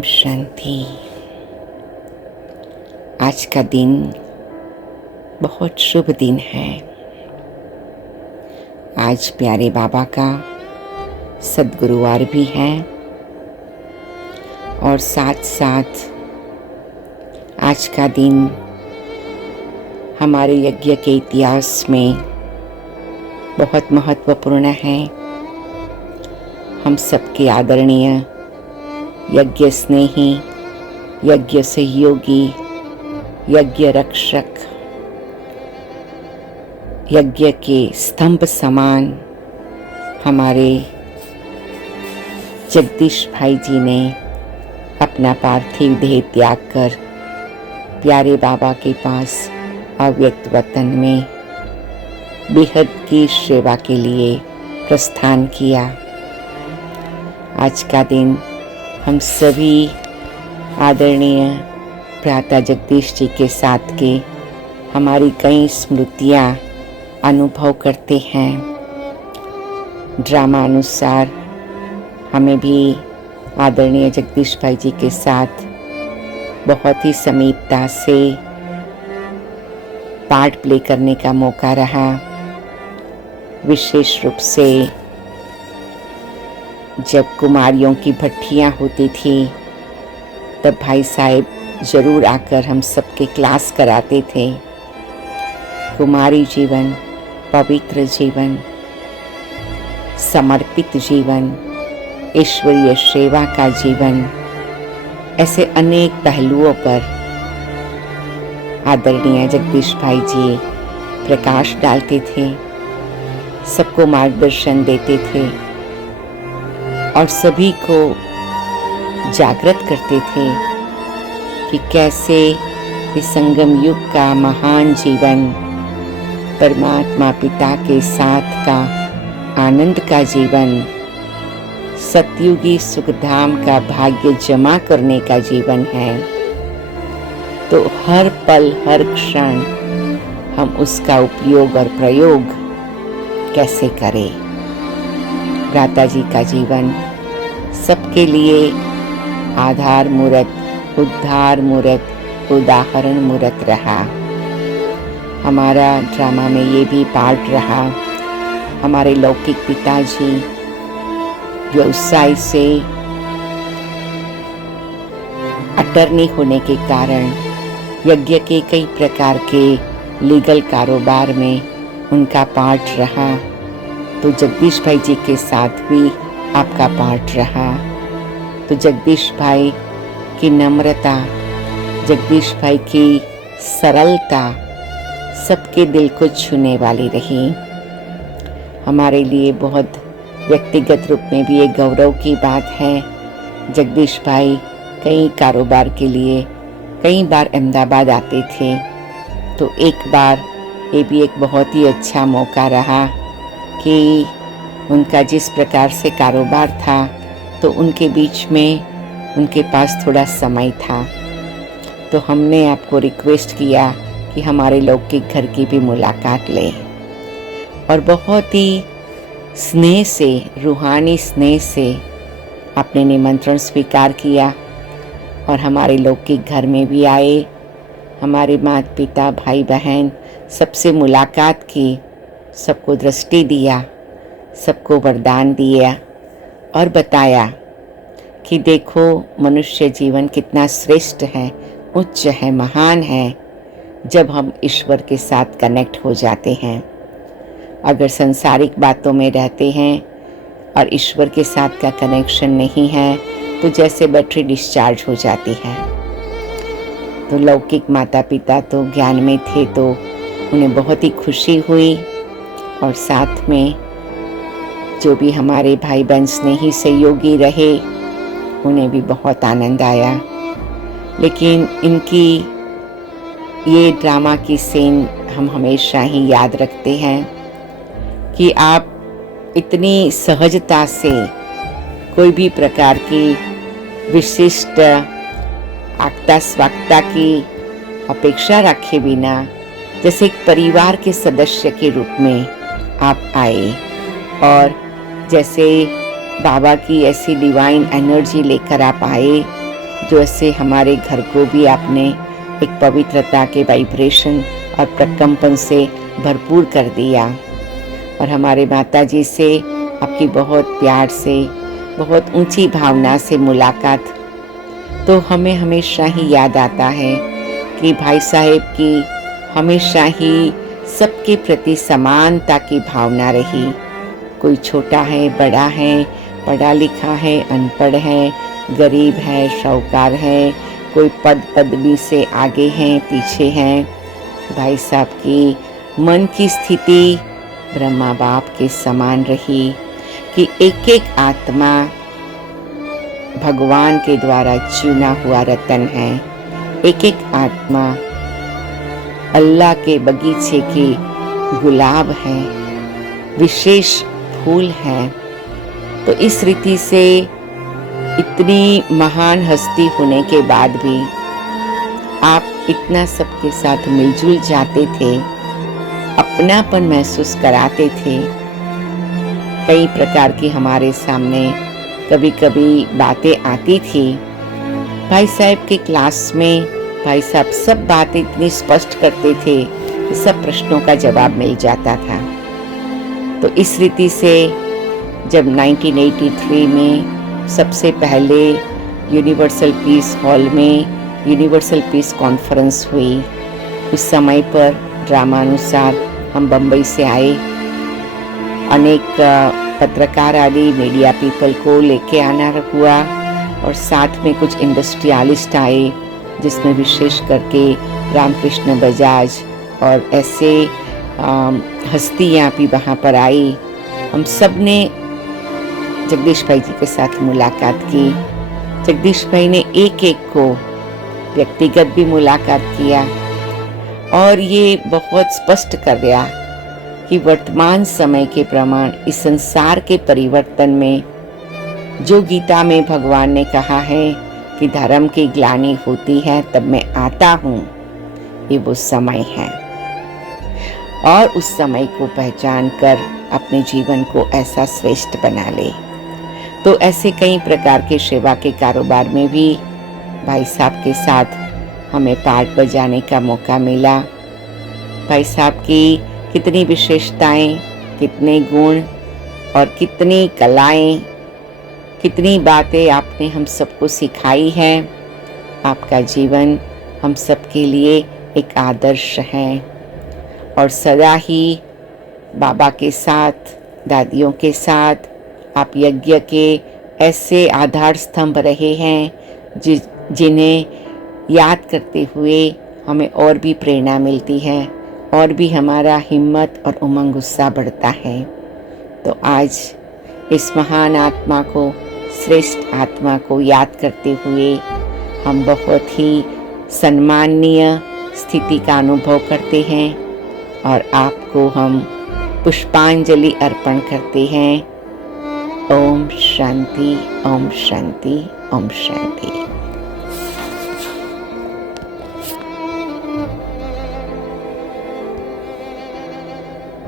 ओम शांति। आज का दिन बहुत शुभ दिन है। आज प्यारे बाबा का सद्गुरुवार भी है और साथ साथ आज का दिन हमारे यज्ञ के इतिहास में बहुत महत्वपूर्ण है। हम सबके आदरणीय यज्ञ स्नेही, यज्ञ सहयोगी, यज्ञ रक्षक, यज्ञ के स्तंभ समान हमारे जगदीश भाई जी ने अपना पार्थिव देह त्याग कर प्यारे बाबा के पास अव्यक्त वतन में बेहद की सेवा के लिए प्रस्थान किया। आज का दिन हम सभी आदरणीय भ्राता जगदीश जी के साथ के हमारी कई स्मृतियाँ अनुभव करते हैं। ड्रामा अनुसार हमें भी आदरणीय जगदीश भाई जी के साथ बहुत ही समीपता से पार्ट प्ले करने का मौका रहा। विशेष रूप से जब कुमारियों की भट्टियाँ होती थी तब भाई साहब ज़रूर आकर हम सबके क्लास कराते थे। कुमारी जीवन, पवित्र जीवन, समर्पित जीवन, ईश्वरीय सेवा का जीवन, ऐसे अनेक पहलुओं पर आदरणीय जगदीश भाई जी प्रकाश डालते थे, सबको मार्गदर्शन देते थे और सभी को जागृत करते थे कि कैसे इस संगम युग का महान जीवन, परमात्मा पिता के साथ का आनंद का जीवन, सतयुगी सुखधाम का भाग्य जमा करने का जीवन है। तो हर पल हर क्षण हम उसका उपयोग और प्रयोग कैसे करें। भ्राता जी का जीवन सबके लिए आधार मूर्त, उद्धार मूर्त, उदाहरण मूर्त रहा। हमारा ड्रामा में ये भी पार्ट रहा। हमारे लौकिक पिताजी व्यवसाय से अटर्नी होने के कारण यज्ञ के कई प्रकार के लीगल कारोबार में उनका पार्ट रहा। तो जगदीश भाई जी के साथ भी आपका पार्ट रहा। तो जगदीश भाई की नम्रता, जगदीश भाई की सरलता सबके दिल को छूने वाली रही। हमारे लिए बहुत व्यक्तिगत रूप में भी एक गौरव की बात है। जगदीश भाई कई कारोबार के लिए कई बार अहमदाबाद आते थे। तो एक बार ये भी एक बहुत ही अच्छा मौका रहा कि उनका जिस प्रकार से कारोबार था तो उनके बीच में उनके पास थोड़ा समय था। तो हमने आपको रिक्वेस्ट किया कि हमारे लौकिक घर की भी मुलाकात लें और बहुत ही स्नेह से, रूहानी स्नेह से आपने निमंत्रण स्वीकार किया और हमारे लौकिक घर में भी आए। हमारे माता पिता, भाई बहन सबसे मुलाकात की, सबको दृष्टि दिया, सबको वरदान दिया और बताया कि देखो मनुष्य जीवन कितना श्रेष्ठ है, उच्च है, महान है जब हम ईश्वर के साथ कनेक्ट हो जाते हैं। अगर संसारिक बातों में रहते हैं और ईश्वर के साथ का कनेक्शन नहीं है तो जैसे बैटरी डिस्चार्ज हो जाती है। तो लौकिक माता पिता तो ज्ञान में थे तो उन्हें बहुत ही खुशी हुई और साथ में जो भी हमारे भाई बहन स्नेही सहयोगी रहे उन्हें भी बहुत आनंद आया। लेकिन इनकी ये ड्रामा की सीन हम हमेशा ही याद रखते हैं कि आप इतनी सहजता से कोई भी प्रकार की विशिष्ट आक्ता स्वाक्ता की अपेक्षा रखे बिना जैसे एक परिवार के सदस्य के रूप में आप आए और जैसे बाबा की ऐसी डिवाइन एनर्जी लेकर आप आए जो ऐसे हमारे घर को भी आपने एक पवित्रता के वाइब्रेशन और प्रकंपन से भरपूर कर दिया। और हमारे माता जी से आपकी बहुत प्यार से, बहुत ऊंची भावना से मुलाकात, तो हमें हमेशा ही याद आता है कि भाई साहब की हमेशा ही सबके प्रति समानता की भावना रही। कोई छोटा है, बड़ा है, पढ़ा लिखा है, अनपढ़ है, गरीब है, शाहूकार है, कोई पद पदवी से आगे हैं, पीछे हैं, भाई साहब की मन की स्थिति ब्रह्मा बाप के समान रही कि एक एक आत्मा भगवान के द्वारा चुना हुआ रतन है। एक एक आत्मा अल्लाह के बगीचे की गुलाब है, विशेष फूल है। तो इस रीति से इतनी महान हस्ती होने के बाद भी आप इतना सबके साथ मिलजुल जाते थे, अपनापन महसूस कराते थे। कई प्रकार की हमारे सामने कभी कभी बातें आती थी। भाई साहब के क्लास में भाई साहब सब बातें इतनी स्पष्ट करते थे कि सब प्रश्नों का जवाब मिल जाता था। तो इस रीति से जब 1983 में सबसे पहले यूनिवर्सल पीस हॉल में यूनिवर्सल पीस कॉन्फ्रेंस हुई, उस समय पर ड्रामानुसार हम बम्बई से आए। अनेक पत्रकार आदि मीडिया पीपल को लेके आना हुआ और साथ में कुछ इंडस्ट्रियलिस्ट आए, जिसमें विशेष करके रामकृष्ण बजाज और ऐसे हस्तियाँ भी वहाँ पर आई। हम सब ने जगदीश भाई जी के साथ मुलाकात की। जगदीश भाई ने एक एक को व्यक्तिगत भी मुलाकात किया और ये बहुत स्पष्ट कर दिया कि वर्तमान समय के प्रमाण इस संसार के परिवर्तन में जो गीता में भगवान ने कहा है कि धर्म की ग्लानि होती है तब मैं आता हूँ, ये वो समय है। और उस समय को पहचान कर अपने जीवन को ऐसा श्रेष्ठ बना ले। तो ऐसे कई प्रकार के सेवा के कारोबार में भी भाई साहब के साथ हमें पार्ट बजाने का मौका मिला। भाई साहब की कितनी विशेषताएं, कितने गुण और कितनी कलाएं, कितनी बातें आपने हम सबको सिखाई है। आपका जीवन हम सबके लिए एक आदर्श है और सदा ही बाबा के साथ, दादियों के साथ आप यज्ञ के ऐसे आधार स्तंभ रहे हैं जिन्हें याद करते हुए हमें और भी प्रेरणा मिलती है और भी हमारा हिम्मत और उमंग उत्साह बढ़ता है। तो आज इस महान आत्मा को, श्रेष्ठ आत्मा को याद करते हुए हम बहुत ही सम्माननीय स्थिति का अनुभव करते हैं और आपको हम पुष्पांजलि अर्पण करते हैं। ओम शांति, ओम शांति, ओम शांति।